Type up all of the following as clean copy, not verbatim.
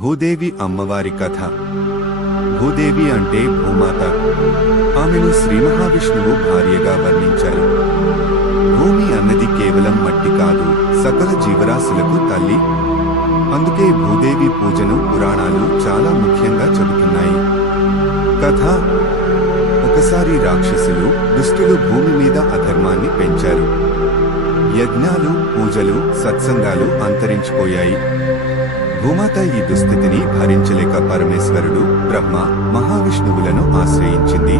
భూదేవి అమ్మవారి కథ. భూదేవి అంటే భూమాత. ఆమెను శ్రీ మహావిష్ణువు భార్యగా వర్ణించారు. భూమి అన్నది కేవలం మట్టి కాదు, సకల జీవరాశులకు తల్లి. అందుకే భూదేవి పూజను పురాణాలు చాలా ముఖ్యంగా చెబుతున్నాయి. కథ: ఒకసారి రాక్షసులు, దుష్టులు భూమి మీద అధర్మాన్ని పెంచారు. యజ్ఞాలు, పూజలు, సత్సంగాలు అంతరించిపోయాయి. భూమాత ఈ దుస్థితిని భరించలేక పరమేశ్వరుడు, బ్రహ్మ, మహావిష్ణువులను ఆశ్రయించింది.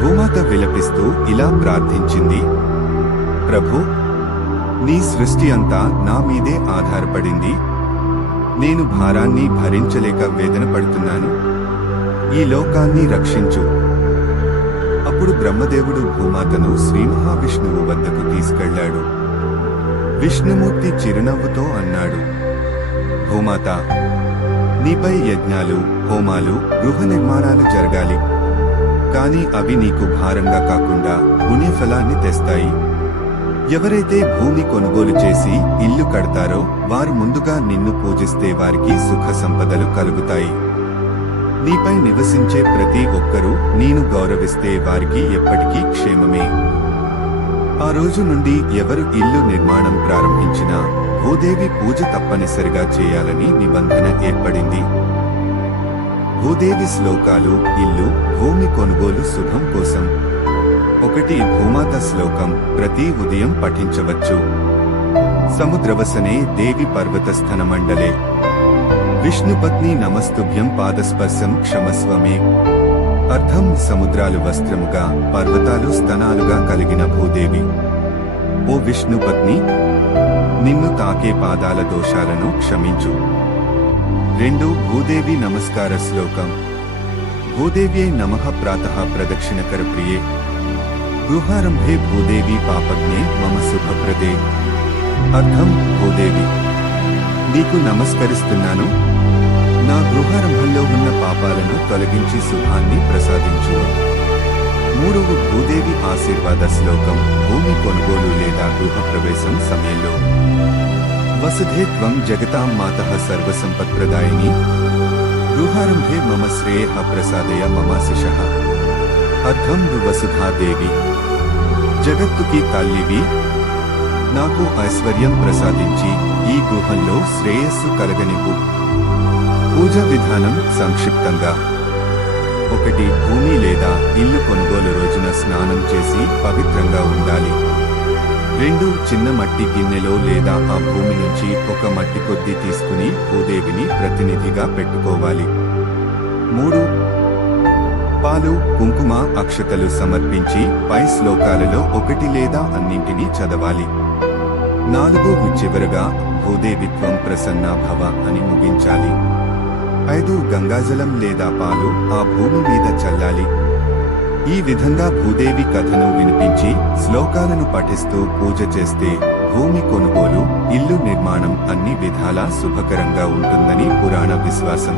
భూమాత విలపిస్తూ ఇలా ప్రార్థించింది: ప్రభు, నీ సృష్టి అంతా నా మీదే ఆధారపడింది. నేను భారాన్ని భరించలేక వేదన పడుతున్నాను. ఈ లోకాన్ని రక్షించు. అప్పుడు బ్రహ్మదేవుడు భూమాతను శ్రీ మహావిష్ణువు వద్దకు తీసుకెళ్లాడు. విష్ణుమూర్తి చిరునవ్వుతో అన్నాడు: భూమాత, నీపై యజ్ఞాలు, హోమాలు, గృహ నిర్మాణాలు జరగాలి. కాని అవి నీకు భారంగా కాకుండా పుణ్యఫలాన్ని తెస్తాయి. ఎవరైతే భూమి కొనుగోలు చేసి ఇల్లు కడతారో వారు ముందుగా నిన్ను పూజిస్తే వారికి సుఖ సంపదలు కలుగుతాయి. నీపై నివసించే ప్రతి ఒక్కరూ నేను గౌరవిస్తే వారికి ఎప్పటికీ క్షేమమే. ఆ రోజు నుండి ఎవరు ఇల్లు నిర్మాణం ప్రారంభించినా భూదేవి పూజ తప్పనిసరిగా చేయాలని నిబంధన ఏర్పడింది. భూదేవి శ్లోకాలు: ఇల్లు, భూమి కొనుగోలు శుభం కోసం. 1. భూమాత శ్లోకం ప్రతి ఉదయం పఠించవచ్చు. సముద్రవసనే దేవి పర్వతస్థన మండలే విష్ణుపత్ని నమస్తుభ్యం పాదస్పర్శం క్షమస్వమే. అర్థం: సముద్రాలు వస్త్రముగా, పర్వతాలు స్తనాలుగా కలిగిన భూదేవి. ఓ విష్ణుపత్ని, నిన్ను తాకే పాదాల దోషాలను క్షమించు. 2. భూదేవి నమస్కార శ్లోకం. భూదేవ్యై నమః ప్రాతః ప్రదక్షిణకర ప్రియే గృహారంభే భూదేవి పాపజ్ఞే మమ శుభప్రదే. అర్థం: భూదేవి, నీకు నమస్కరిస్తున్నాను. నా గృహారంభంలో ఉన్న పాపాలను తొలగించి శుభాన్ని ప్రసాదించు. 3. భూదేవి ఆశీర్వాద శ్లోకం. భూమి కొనుగోలు లేదా గృహ ప్రవేశం సమయంలో వసుధే త్వం జగతాం మాతః సర్వసంపత్ప్రదాయిని గృహారంభే మమ శ్రేయః ప్రసాదయ మమాశిషః. అర్థం: వసుధాదేవి, జగత్తుకి తల్లివి. నాకు ఐశ్వర్యం ప్రసాదించి ఈ గృహంలో శ్రేయస్సు కలగనివ్వు. పూజా విధానం సంక్షిప్తంగా: 1. భూమి లేదా ఇల్లు కొనుగోలు రోజున స్నానం చేసి పవిత్రంగా ఉండాలి. 2. చిన్న మట్టి గిన్నెలో లేదా ఆ భూమి నుంచి ఒక మట్టి కొద్ది తీసుకుని భూదేవిని ప్రతినిధిగా పెట్టుకోవాలి. 3. పాలు, కుంకుమ, అక్షతలు సమర్పించి పై శ్లోకాలలో 1 లేదా అన్నింటినీ చదవాలి. 4. చివరగా భూదేవిత్వం ప్రసన్నాభవ అని ముగించాలి. 5. గంగాజలం లేదా పాలు ఆ భూమి మీద చల్లాలి. ఈ విధంగా భూదేవి కథను వినిపించి శ్లోకాలను పఠిస్తూ పూజ చేస్తే భూమి కొనుగోలు, ఇల్లు నిర్మాణం అన్ని విధాలా శుభకరంగా ఉంటుందని పురాణ విశ్వాసం.